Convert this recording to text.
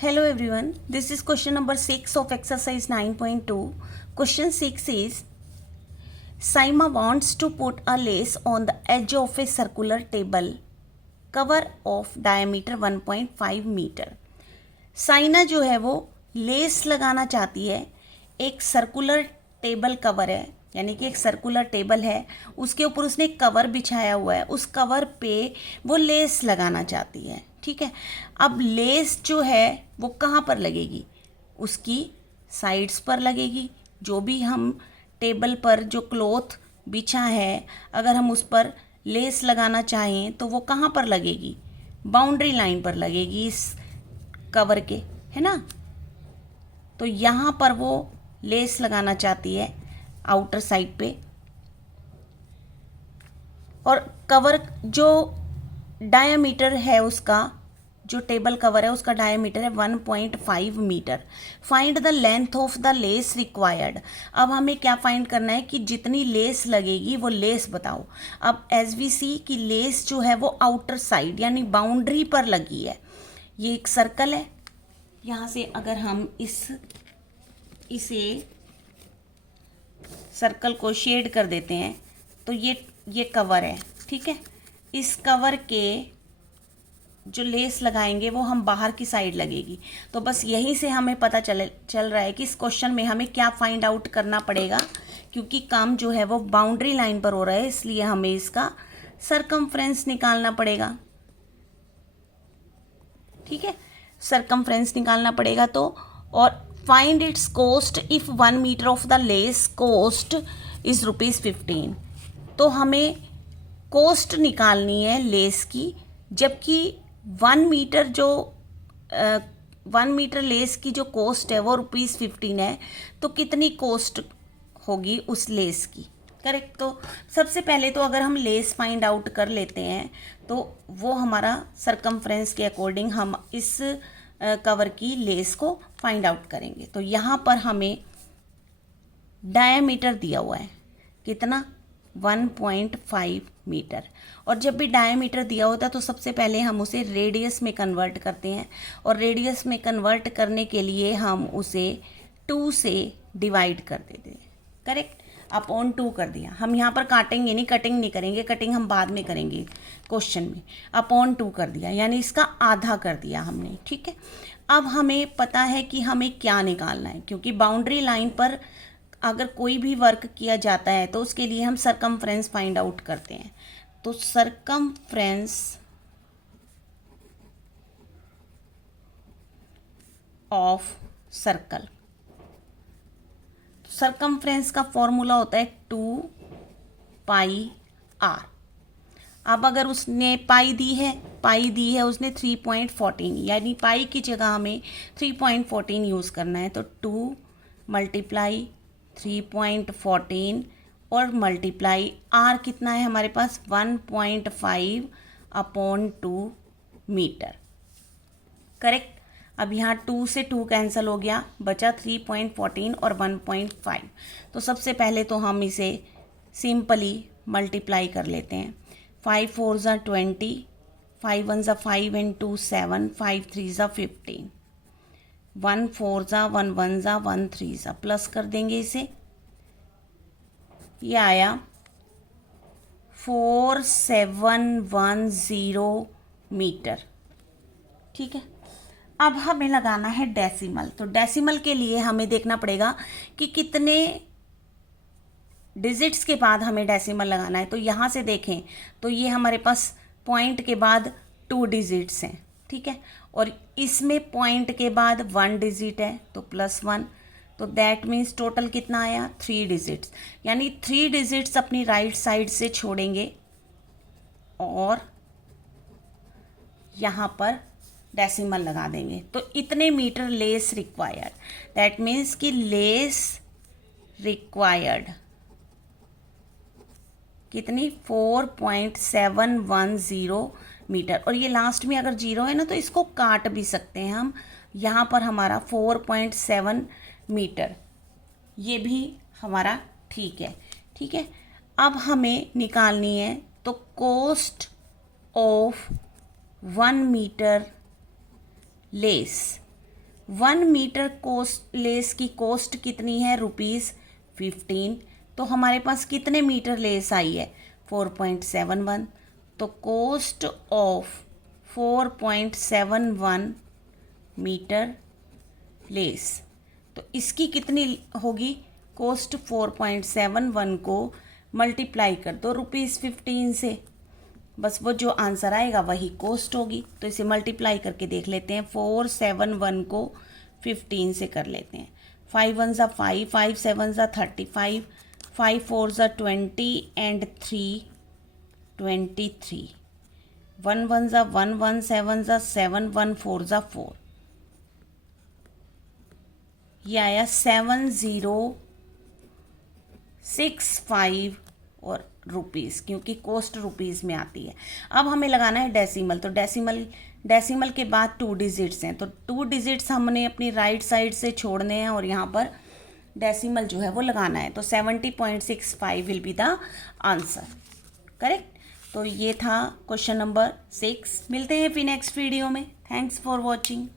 Hello everyone, this is question number 6 of exercise 9.2. Question 6 is Saima wants to put a lace on the edge of a circular table cover of diameter 1.5 metre. साइना जो है वो less लगाना चाहती है। एक circular table cover है, यानी कि एक सर्कुलर टेबल है, उसके ऊपर उसने एक कवर बिछाया हुआ है, उस कवर पे वो लेस लगाना चाहती है। ठीक है, अब लेस जो है वो कहाँ पर लगेगी? उसकी साइड्स पर लगेगी। जो भी हम टेबल पर जो क्लॉथ बिछा है, अगर हम उस पर लेस लगाना चाहें तो वो कहाँ पर लगेगी? बाउंड्री लाइन पर लगेगी इस कवर के, है ना। तो यहाँ पर वो लेस लगाना चाहती है आउटर साइड पे, और कवर जो डायामीटर है उसका, जो टेबल कवर है उसका डायामीटर है 1.5 metre. Find the length of the lace required. अब हमें क्या फाइंड करना है कि जितनी लेस लगेगी वो लेस बताओ। अब एज वी सी की लेस जो है वो आउटर साइड यानी बाउंड्री पर लगी है। ये एक सर्कल है, यहाँ से अगर हम इसे सर्कल को शेड कर देते हैं तो ये कवर है। ठीक है, इस कवर के जो लेस लगाएंगे वो हम बाहर की साइड लगेगी। तो बस यहीं से हमें पता चल रहा है कि इस क्वेश्चन में हमें क्या फाइंड आउट करना पड़ेगा, क्योंकि काम जो है वो बाउंड्री लाइन पर हो रहा है, इसलिए हमें इसका सरकमफ्रेंस निकालना पड़ेगा। ठीक है, सरकमफ्रेंस निकालना पड़ेगा। तो और find its cost if 1 metre of the lace cost is ₹15। तो हमें कॉस्ट निकालनी है लेस की, जबकि 1 मीटर जो 1 मीटर लेस की जो कॉस्ट है वो ₹15 है। तो कितनी कॉस्ट होगी उस लेस की? करेक्ट। तो सबसे पहले तो अगर हम लेस फाइंड आउट कर लेते हैं तो वो हमारा सरकमफ्रेंस के अकॉर्डिंग हम इस कवर की लेस को फाइंड आउट करेंगे। तो यहाँ पर हमें डायामीटर दिया हुआ है, कितना? 1.5 मीटर। और जब भी डायामीटर दिया होता है तो सबसे पहले हम उसे रेडियस में कन्वर्ट करते हैं, और रेडियस में कन्वर्ट करने के लिए हम उसे 2 से डिवाइड कर देते हैं। करेक्ट, अपॉन 2 कर दिया। हम यहाँ पर काटेंगे नहीं, कटिंग नहीं करेंगे, कटिंग हम बाद में करेंगे क्वेश्चन में। अपॉन 2 कर दिया यानी इसका आधा कर दिया हमने। ठीक है, अब हमें पता है कि हमें क्या निकालना है, क्योंकि बाउंड्री लाइन पर अगर कोई भी वर्क किया जाता है तो उसके लिए हम सरकमफ्रेंस फाइंड आउट करते हैं। तो सरकमफ्रेंस ऑफ सर्कल, सरकमफ्रेंस का फॉर्मूला होता है 2πr। अब अगर उसने पाई दी है उसने 3.14, यानी पाई की जगह हमें 3.14 यूज़ करना है। तो 2 × 3.14 और मल्टीप्लाई आर कितना है हमारे पास? 1.5/2 मीटर। करेक्ट। अब यहाँ 2 से 2 कैंसिल हो गया, बचा 3.14 और 1.5। तो सबसे पहले तो हम इसे सिंपली मल्टीप्लाई कर लेते हैं। 5 4 ज़ा 20, 5 1 ज़ा 5 and 2 7, 5 3 ज़ा 15, 1 4 ज़ा 1 1 ज़ा 1 3 ज़ा, प्लस कर देंगे इसे। ये आया 4710 मीटर। ठीक है, अब हमें लगाना है डेसिमल। तो डेसिमल के लिए हमें देखना पड़ेगा कि कितने डिजिट्स के बाद हमें डेसिमल लगाना है। तो यहाँ से देखें तो ये हमारे पास पॉइंट के बाद 2 डिजिट्स हैं। ठीक है, और इसमें पॉइंट के बाद 1 डिजिट है तो +1। तो दैट मीन्स टोटल कितना आया? 3 डिजिट्स, यानी 3 डिजिट्स अपनी राइट साइड से छोड़ेंगे और यहाँ पर डेसिमल लगा देंगे। तो इतने metre lace required, that means कि लेस रिक्वायर्ड कितनी? 4.710 मीटर। और ये लास्ट में अगर 0 है ना तो इसको काट भी सकते हैं हम। यहाँ पर हमारा 4.7 मीटर, ये भी हमारा ठीक है। ठीक है, अब हमें निकालनी है तो cost of 1 metre lace 1 metre cost lace की कॉस्ट कितनी है, ₹15। तो हमारे पास कितने मीटर लेस आई है, 4.71। तो कॉस्ट ऑफ 4.71 मीटर लेस, तो इसकी कितनी होगी कॉस्ट, 4.71 को मल्टीप्लाई कर दो ₹15 से, बस वो जो आंसर आएगा वही कॉस्ट होगी। तो इसे मल्टीप्लाई करके देख लेते हैं, 471 को 15 से कर लेते हैं। 5 1 ज़ा 5, 5 7 ज़ा 35, 5 4 ज़ा 20 एंड 3 23, 1 1 ज़ा 1, 1 7 ज़ा 7, 1 4 ज़ा 4, ये आया 7065 और रुपीज़, क्योंकि कॉस्ट रुपीज़ में आती है। अब हमें लगाना है डेसिमल, तो डेसिमल के बाद 2 डिजिट्स हैं, तो 2 डिजिट्स हमने अपनी राइट साइड से छोड़ने हैं और यहाँ पर डेसिमल जो है वो लगाना है। तो 70.65 will be the answer, correct. तो ये था क्वेश्चन नंबर 6। मिलते हैं फिर नेक्स्ट वीडियो में। Thanks for watching.